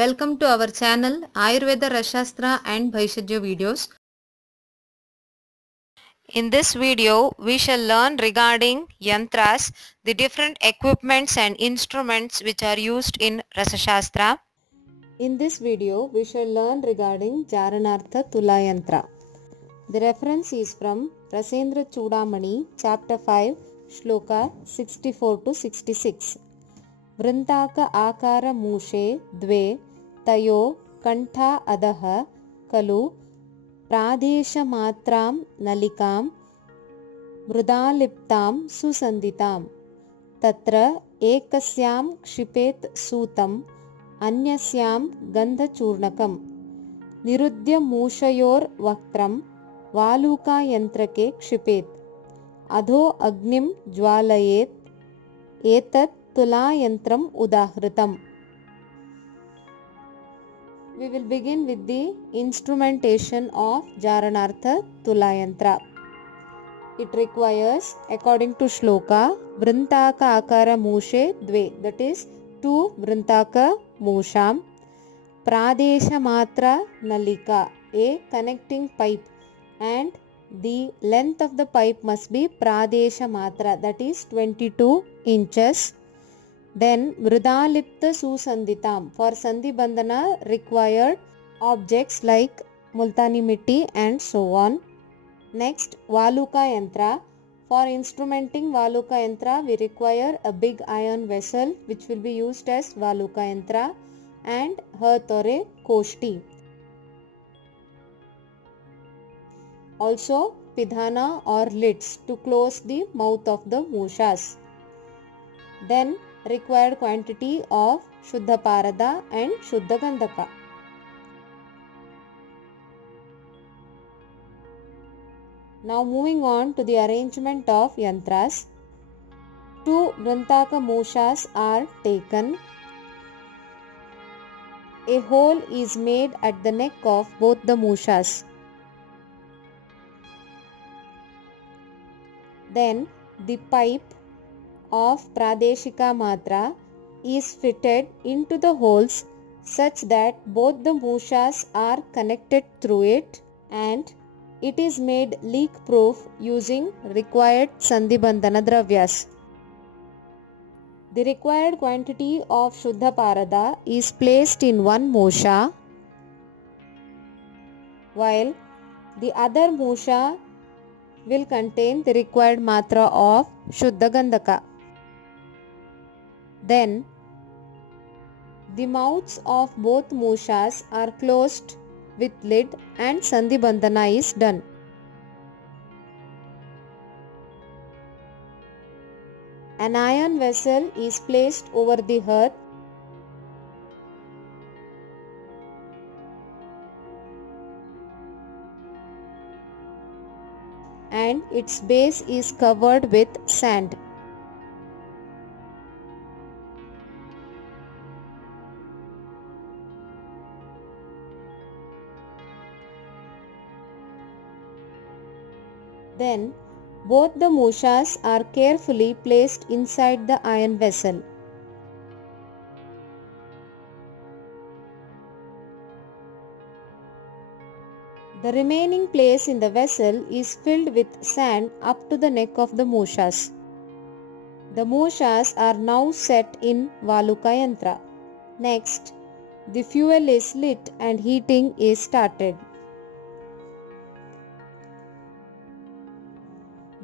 Welcome to our channel Ayurveda Rashastra and Bhaishajya videos. In this video, we shall learn regarding yantras, the different equipments and instruments which are used in Rasashastra. In this video, we shall learn regarding Jaranartha Tula Yantra. The reference is from Rasendra Chudamani, chapter 5, shloka 64 to 66. वृन्ताक आकार मूषे द्वे तयो कंठा अधः खलु प्रादेशमात्रां नलिकां मृदालिप्तां सुसंदितां तत्र एकस्यां क्षिपेत् सूतम् अन्यस्यां गन्धचूर्णकं निरुद्य मूषयोर्वक्त्रं वालुकायन्त्रके क्षिपेत् अधो अग्निं ज्वालयेत् एतत् तुलायंत्रम उदाहृतम. We will begin with the instrumentation of Jaranartha Tulayantra. It requires, according to shloka, Vrintaka Akara Mushe Dve, that is 2 Vrintaka Musham, Pradesha Matra Nalika, a connecting pipe, and the length of the pipe must be Pradesha Matra, that is 22 inches. Then Mridalipta Susanditam, for Sandhi Bandhana required objects like Multani Mitti and so on. Next, Valuka Yantra. For instrumenting Valuka Yantra, we require a big iron vessel which will be used as Valuka Yantra and hearth or a koshti. Also Pidhana or lids to close the mouth of the mushas. Then required quantity of Shuddha Parada and Shuddha Gandhaka. Now moving on to the arrangement of yantras. 2 Vrintaka Mushas are taken. A hole is made at the neck of both the mushas. Then the pipe of Pradeshika Matra is fitted into the holes such that both the mushas are connected through it, and it is made leak proof using required Sandhi Bandhana Dravyas. The required quantity of Shuddha Parada is placed in one musha, while the other musha will contain the required matra of Shuddha Gandhaka. Then the mouths of both mushas are closed with lid and Sandhi Bandhana is done. An iron vessel is placed over the hearth and its base is covered with sand. Then both the mushas are carefully placed inside the iron vessel. The remaining place in the vessel is filled with sand up to the neck of the mushas. The mushas are now set in Valuka Yantra. Next, the fuel is lit and heating is started.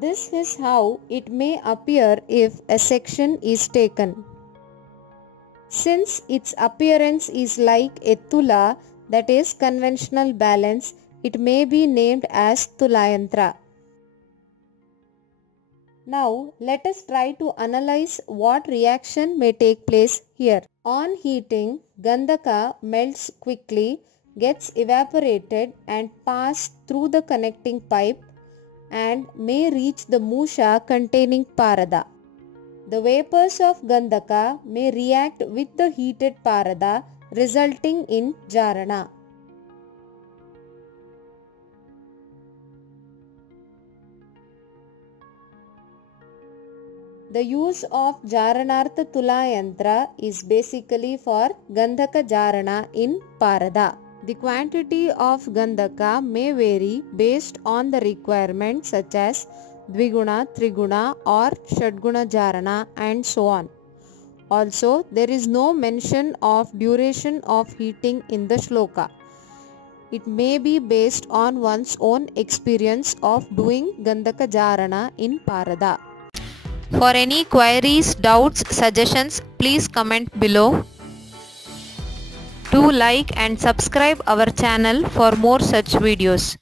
This is how it may appear if a section is taken. Since its appearance is like a tula, that is conventional balance, it may be named as Tulayantra. Now let us try to analyze what reaction may take place here. On heating, Gandhaka melts quickly, gets evaporated and pass through the connecting pipe and may reach the musha containing Parada. The vapors of Gandhaka may react with the heated Parada, resulting in Jarana. The use of Jaranartha Tulayantra is basically for Gandhaka Jarana in Parada. The quantity of Gandhaka may vary based on the requirements such as Dviguna, Triguna or Shadguna Jarana and so on. Also, there is no mention of duration of heating in the shloka. It may be based on one's own experience of doing Gandhaka Jarana in Parada. For any queries, doubts, suggestions, please comment below. Do like and subscribe our channel for more such videos.